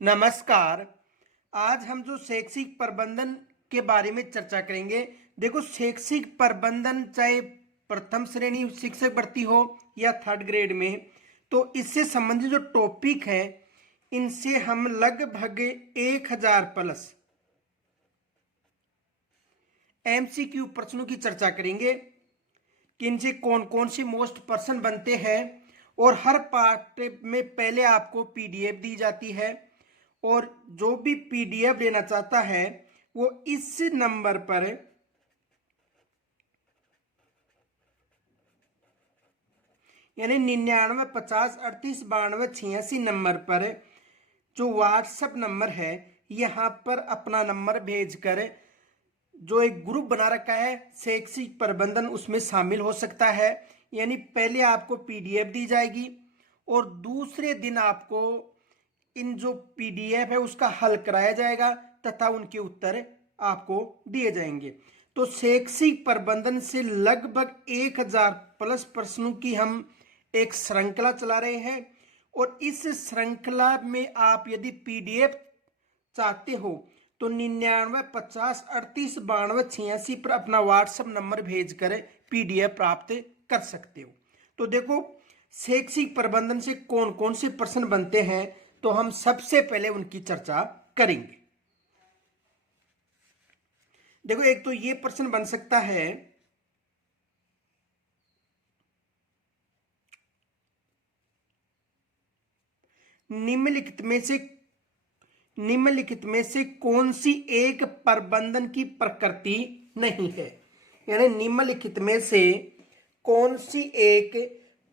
नमस्कार। आज हम जो शैक्षिक प्रबंधन के बारे में चर्चा करेंगे। देखो, शैक्षिक प्रबंधन चाहे प्रथम श्रेणी शिक्षक भर्ती हो या थर्ड ग्रेड में, तो इससे संबंधित जो टॉपिक है इनसे हम लगभग 1000 प्लस एमसीक्यू प्रश्नों की चर्चा करेंगे कि इनसे कौन कौन से मोस्ट प्रश्न बनते हैं। और हर पार्ट में पहले आपको पीडीएफ दी जाती है, और जो भी पीडीएफ लेना चाहता है वो इस नंबर पर यानी 9950389286 नंबर पर जो व्हाट्सएप नंबर है यहाँ पर अपना नंबर भेजकर जो एक ग्रुप बना रखा है शैक्षिक प्रबंधन, उसमें शामिल हो सकता है। यानी पहले आपको पीडीएफ दी जाएगी और दूसरे दिन आपको इन जो पीडीएफ है उसका हल कराया जाएगा तथा उनके उत्तर आपको दिए जाएंगे। तो शैक्षिक प्रबंधन से लगभग 1000 प्लस प्रश्नों की हम एक श्रृंखला चला रहे हैं, और इस श्रृंखला में आप यदि पीडीएफ चाहते हो तो 9950389286 पर अपना व्हाट्सएप नंबर भेजकर पीडीएफ प्राप्त कर सकते हो। तो देखो, शैक्षिक प्रबंधन से कौन कौन से प्रश्न बनते हैं, तो हम सबसे पहले उनकी चर्चा करेंगे। देखो, एक तो ये प्रश्न बन सकता है, निम्नलिखित में से कौन सी एक प्रबंधन की प्रकृति नहीं है। यानी निम्नलिखित में से कौन सी एक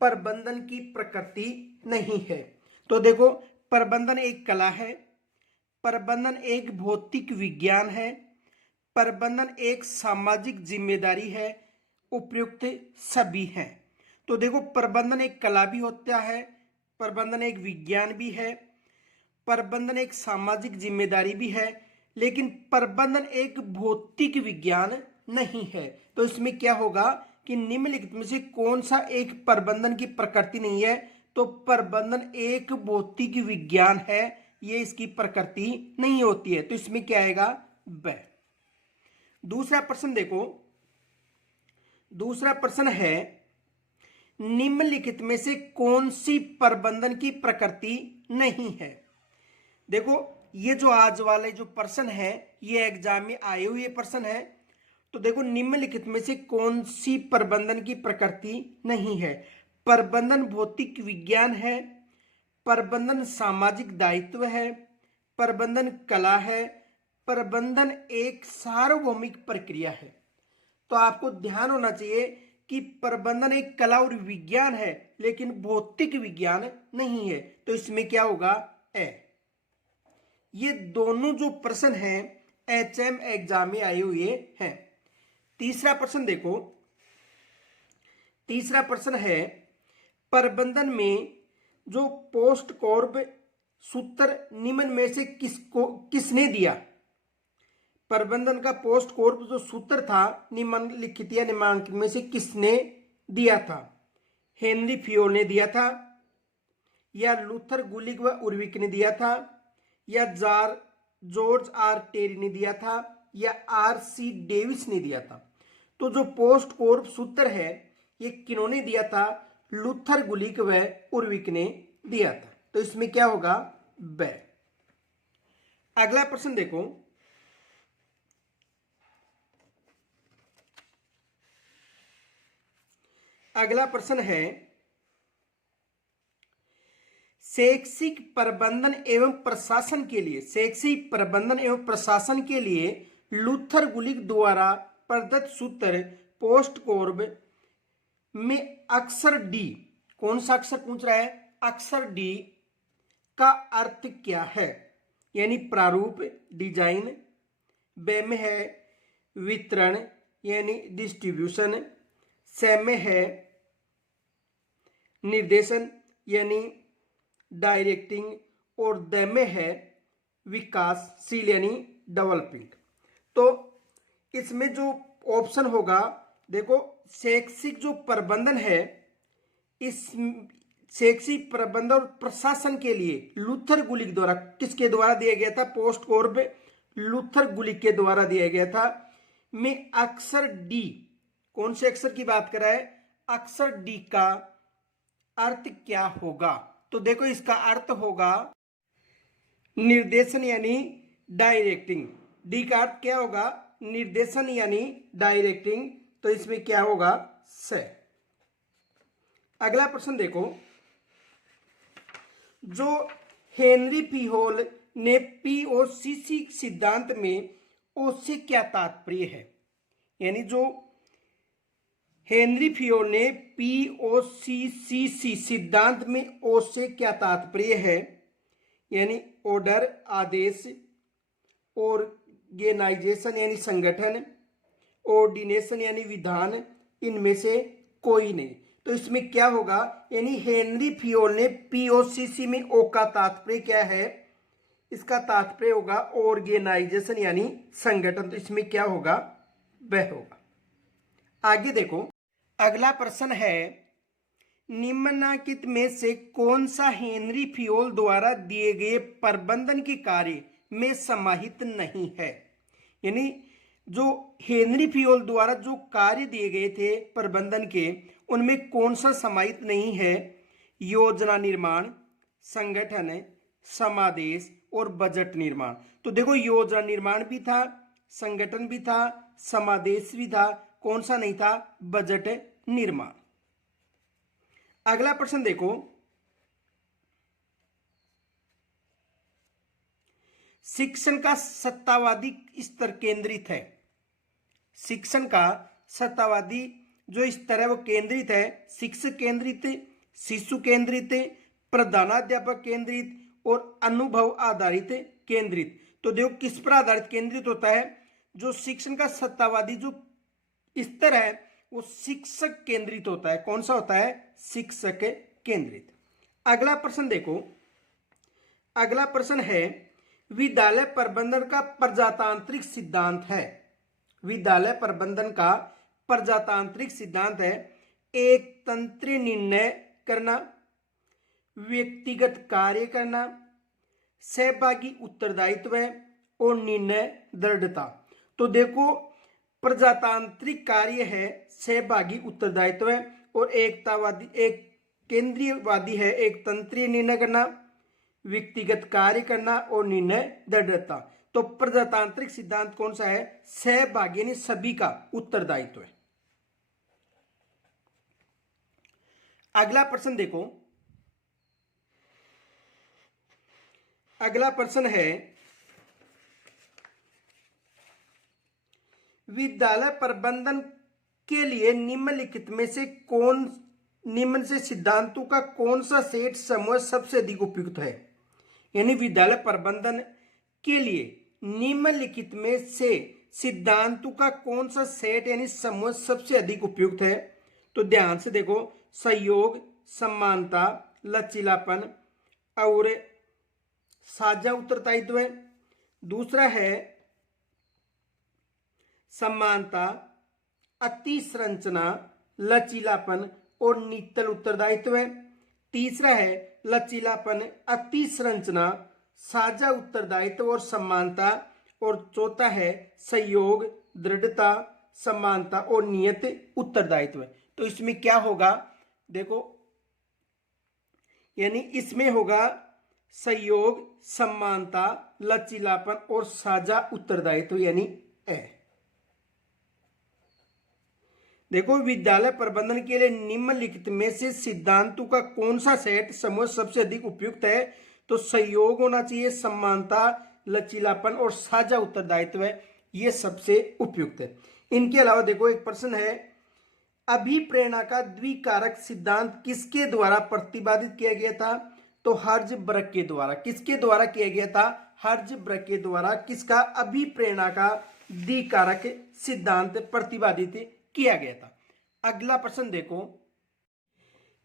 प्रबंधन की प्रकृति नहीं है। तो देखो, प्रबंधन एक कला है, प्रबंधन एक भौतिक विज्ञान है, प्रबंधन एक सामाजिक जिम्मेदारी है, उपयुक्त सभी हैं। तो देखो, प्रबंधन एक कला भी होता है, प्रबंधन एक विज्ञान भी है, प्रबंधन एक सामाजिक जिम्मेदारी भी है, लेकिन प्रबंधन एक भौतिक विज्ञान नहीं है। तो इसमें क्या होगा कि निम्नलिखित में से कौन सा एक प्रबंधन की प्रकृति नहीं है। तो प्रबंधन एक भौतिक विज्ञान है, ये इसकी प्रकृति नहीं होती है। तो इसमें क्या आएगा, ब। दूसरा प्रश्न देखो, दूसरा प्रश्न है, निम्नलिखित में से कौन सी प्रबंधन की प्रकृति नहीं है। देखो, ये जो आज वाले जो प्रश्न है ये एग्जाम में आए हुए प्रश्न है। तो देखो, निम्नलिखित में से कौन सी प्रबंधन की प्रकृति नहीं है। प्रबंधन भौतिक विज्ञान है, प्रबंधन सामाजिक दायित्व है, प्रबंधन कला है, प्रबंधन एक सार्वभौमिक प्रक्रिया है। तो आपको ध्यान होना चाहिए कि प्रबंधन एक कला और विज्ञान है लेकिन भौतिक विज्ञान नहीं है। तो इसमें क्या होगा, ए। ये दोनों जो प्रश्न हैं एचएम एग्जाम में आए हुए हैं। तीसरा प्रश्न देखो, तीसरा प्रश्न है, प्रबंधन में जो पोस्ट कॉर्ब सूत्र निम्न में से किसने दिया। प्रबंधन का पोस्ट कॉर्ब जो सूत्र था निम्नलिखित या निम्नांकित में से किसने दिया था। हेनरी फियोल ने दिया था, या लूथर गुलिग व उर्विक ने दिया था, या जॉर्ज आर टेरी ने दिया था, या आर.सी. डेविस ने दिया था। तो जो पोस्ट कॉर्ब सूत्र है ये किन्होंने दिया था, लूथर गुलिग व उर्विक ने दिया था। तो इसमें क्या होगा, ब। अगला प्रश्न देखो, अगला प्रश्न है, शैक्षिक प्रबंधन एवं प्रशासन के लिए, शैक्षिक प्रबंधन एवं प्रशासन के लिए लूथर गुलिग द्वारा प्रदत्त सूत्र पोस्ट कॉर्ब में अक्षर डी, कौन सा अक्षर पूछ रहा है, अक्षर डी का अर्थ क्या है। यानी प्रारूप, डिजाइन, ब में है वितरण यानी डिस्ट्रीब्यूशन, स में है निर्देशन यानी डायरेक्टिंग, और द में है विकासशील यानी डेवलपिंग। तो इसमें जो ऑप्शन होगा, देखो शैक्षिक जो प्रबंधन है इस शैक्षिक प्रबंधन और प्रशासन के लिए लूथर गुलिक द्वारा, किसके द्वारा दिया गया था? पोस्ट कॉर्ब लूथर गुलिक के द्वारा दिया गया था। में अक्षर डी, कौन से अक्षर की बात कर रहा है? अक्षर डी का अर्थ क्या होगा? तो देखो इसका अर्थ होगा निर्देशन यानी डायरेक्टिंग। डी का अर्थ क्या होगा? निर्देशन यानी डायरेक्टिंग। तो इसमें क्या होगा? से। अगला प्रश्न देखो, जो हेनरी पी हॉल ने पीओसीसी सिद्धांत में ओ से क्या तात्पर्य है? यानी जो हेनरी फियोल ने पीओसीसी सिद्धांत में ओ से क्या तात्पर्य है? यानी ऑर्डर आदेश, ऑर्गेनाइजेशन यानी संगठन, ऑर्डिनेशन यानी विधान, इनमें से कोई नहीं। तो इसमें क्या होगा? यानी हेनरी फियोल ने पीओसीसी में ओ का तात्पर्य क्या है? इसका तात्पर्य होगा ऑर्गेनाइजेशन यानी संगठन। तो इसमें क्या होगा? वह होगा। आगे देखो, अगला प्रश्न है, निम्नलिखित में से कौन सा हेनरी फियोल द्वारा दिए गए प्रबंधन के कार्य में समाहित नहीं है? यानी जो हेनरी फियोल द्वारा जो कार्य दिए गए थे प्रबंधन के, उनमें कौन सा समाहित नहीं है? योजना निर्माण, संगठन, समादेश और बजट निर्माण। तो देखो योजना निर्माण भी था, संगठन भी था, समादेश भी था, कौन सा नहीं था? बजट निर्माण। अगला प्रश्न देखो, शिक्षण का सत्तावादी स्तर केंद्रित है। शिक्षण का सत्तावादी जो स्तर है वो केंद्रित है। शिक्षक केंद्रित, शिशु केंद्रित, प्रधानाध्यापक केंद्रित और अनुभव आधारित केंद्रित। तो देखो किस पर आधारित केंद्रित होता है? जो शिक्षण का सत्तावादी जो स्तर है वो शिक्षक केंद्रित होता है। कौन सा होता है? शिक्षक केंद्रित। अगला प्रश्न देखो, अगला प्रश्न है, विद्यालय प्रबंधन का प्रजातांत्रिक सिद्धांत है। विद्यालय प्रबंधन का प्रजातांत्रिक सिद्धांत है एक तंत्र निर्णय करना, व्यक्तिगत कार्य करना, सहभागी उत्तरदायित्व और निर्णय दृढ़ता। तो देखो प्रजातांत्रिक कार्य है सहभागी उत्तरदायित्व और एकतावादी, एक केंद्रीयवादी है एक तंत्रीय निर्णय करना, व्यक्तिगत कार्य करना और निर्णय दृढ़ता। तो प्रजातांत्रिक सिद्धांत कौन सा है? सहभागी यानी सभी का उत्तरदायित्व है। अगला प्रश्न देखो, अगला प्रश्न है, विद्यालय प्रबंधन के लिए निम्नलिखित में से निम्न से सिद्धांतों का कौन सा सेट समूह सबसे अधिक उपयुक्त है? यानी विद्यालय प्रबंधन के लिए निम्नलिखित में से सिद्धांतों का कौन सा सेट यानी समूह सबसे अधिक उपयुक्त है? तो ध्यान से देखो, सहयोग, समानता, लचीलापन और साझा उत्तरदायित्व। दूसरा है समानता, अति संरचना, लचीलापन और नित्तल उत्तरदायित्व। तीसरा है लचीलापन, अति संरचना, साझा उत्तरदायित्व और समानता। और चौथा है सहयोग, दृढ़ता, समानता और नियत उत्तरदायित्व। तो इसमें क्या होगा? देखो यानी इसमें होगा सहयोग, समानता, लचीलापन और साझा उत्तरदायित्व यानी ए। देखो विद्यालय प्रबंधन के लिए निम्नलिखित में से सिद्धांतों का कौन सा सेट समूह सबसे अधिक उपयुक्त है? तो सहयोग होना चाहिए, समानता, लचीलापन और साझा उत्तरदायित्व है, ये सबसे उपयुक्त है। इनके अलावा देखो एक प्रश्न है, अभिप्रेरणा का द्विकारक सिद्धांत किसके द्वारा प्रतिपादित किया गया था? तो हर्ज़बर्ग के द्वारा। किसके द्वारा किया गया था? हर्ज़बर्ग के द्वारा। किसका? अभिप्रेरणा का द्विकारक सिद्धांत प्रतिपादित किया गया था। अगला प्रश्न देखो,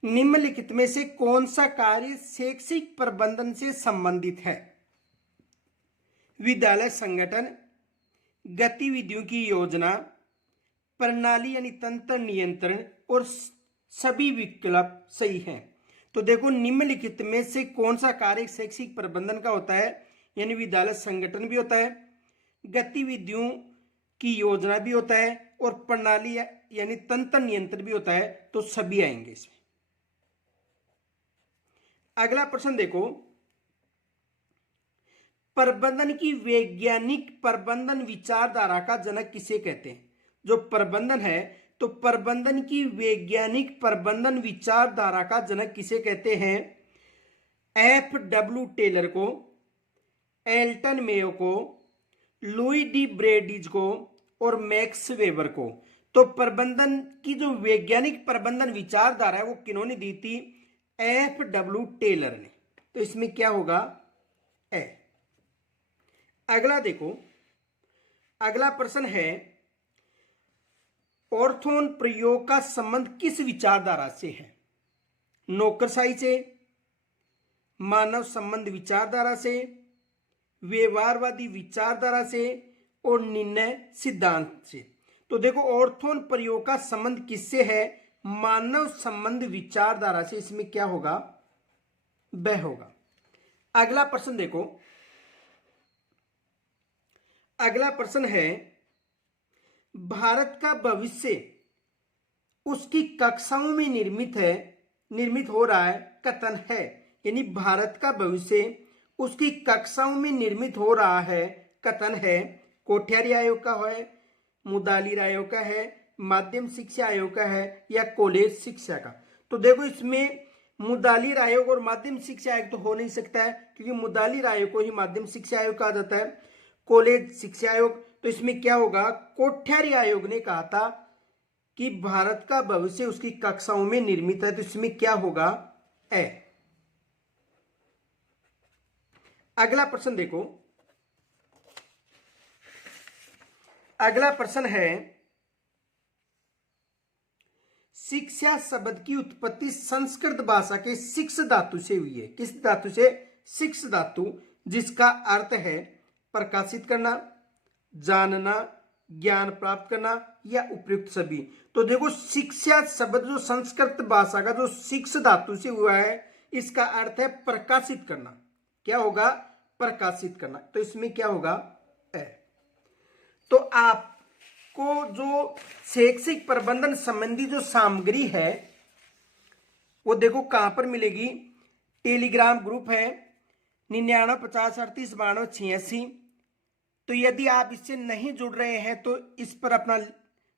निम्नलिखित में से कौन सा कार्य शैक्षिक प्रबंधन से संबंधित है? विद्यालय संगठन, गतिविधियों की योजना, प्रणाली यानी तंत्र नियंत्रण और सभी विकल्प सही हैं। तो देखो निम्नलिखित में से कौन सा कार्य शैक्षिक प्रबंधन का होता है, यानी विद्यालय संगठन भी होता है, गतिविधियों की योजना भी होता है और प्रणाली यानी तंत्र नियंत्रण भी होता है। तो सभी आएंगे इसमें। अगला प्रश्न देखो, प्रबंधन की वैज्ञानिक प्रबंधन विचारधारा का जनक किसे कहते हैं? जो प्रबंधन है, तो प्रबंधन की वैज्ञानिक प्रबंधन विचारधारा का जनक किसे कहते हैं? F.W. टेलर को, एल्टन मेयो को, लुई डी ब्रेडिज को और मैक्स वेबर को। तो प्रबंधन की जो वैज्ञानिक प्रबंधन विचारधारा है वो किन्होंने दी थी? F.W. टेलर ने। तो इसमें क्या होगा? ए। अगला देखो, अगला प्रश्न है, ऑर्थोन प्रयोग का संबंध किस विचारधारा से है? नौकरशाही से, मानव संबंध विचारधारा से, व्यवहारवादी विचारधारा से और निर्णय सिद्धांत से। तो देखो ऑर्थोन प्रयोग का संबंध किससे है? मानव संबंध विचारधारा से। इसमें क्या होगा? ब होगा। अगला प्रश्न देखो, अगला प्रश्न है, भारत का भविष्य उसकी कक्षाओं में निर्मित हो रहा है, कथन है। यानी भारत का भविष्य उसकी कक्षाओं में निर्मित हो रहा है, कथन है। कोठियारी आयोग का है, मुदालिर आयोग का है, माध्यम शिक्षा आयोग का है या कॉलेज शिक्षा का? तो देखो इसमें मुदालिर आयोग और माध्यम शिक्षा आयोग तो हो नहीं सकता है, क्योंकि मुदालिर आयोग को ही माध्यम शिक्षा आयोग कहा जाता है, कॉलेज शिक्षा आयोग। तो इसमें क्या होगा? कोठियारी आयोग ने कहा था कि भारत का भविष्य उसकी कक्षाओं में निर्मित है। तो इसमें क्या होगा? ए। अगला प्रश्न देखो, अगला प्रश्न है, शिक्षा शब्द की उत्पत्ति संस्कृत भाषा के शिक्ष धातु से हुई है। किस धातु से? शिक्ष धातु, जिसका अर्थ है प्रकाशित करना, जानना, ज्ञान प्राप्त करना या उपयुक्त सभी। तो देखो शिक्षा शब्द जो संस्कृत भाषा का जो शिक्ष धातु से हुआ है, इसका अर्थ है प्रकाशित करना। क्या होगा? प्रकाशित करना। तो इसमें क्या होगा? ए। तो आपको जो शैक्षिक प्रबंधन संबंधी जो सामग्री है वो देखो कहां पर मिलेगी? टेलीग्राम ग्रुप है 9950389286। तो यदि आप इससे नहीं जुड़ रहे हैं तो इस पर अपना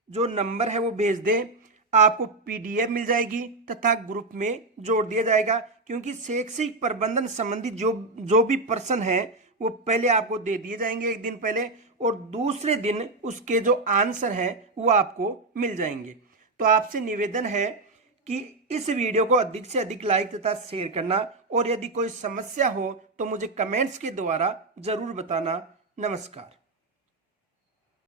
जो नंबर है वो भेज दें, आपको पीडीएफ मिल जाएगी तथा ग्रुप में जोड़ दिया जाएगा। क्योंकि शैक्षिक प्रबंधन संबंधी जो भी प्रश्न है वो पहले आपको दे दिए जाएंगे एक दिन पहले, और दूसरे दिन उसके जो आंसर हैं वो आपको मिल जाएंगे। तो आपसे निवेदन है कि इस वीडियो को अधिक से अधिक लाइक तथा शेयर करना, और यदि कोई समस्या हो तो मुझे कमेंट्स के द्वारा जरूर बताना। नमस्कार।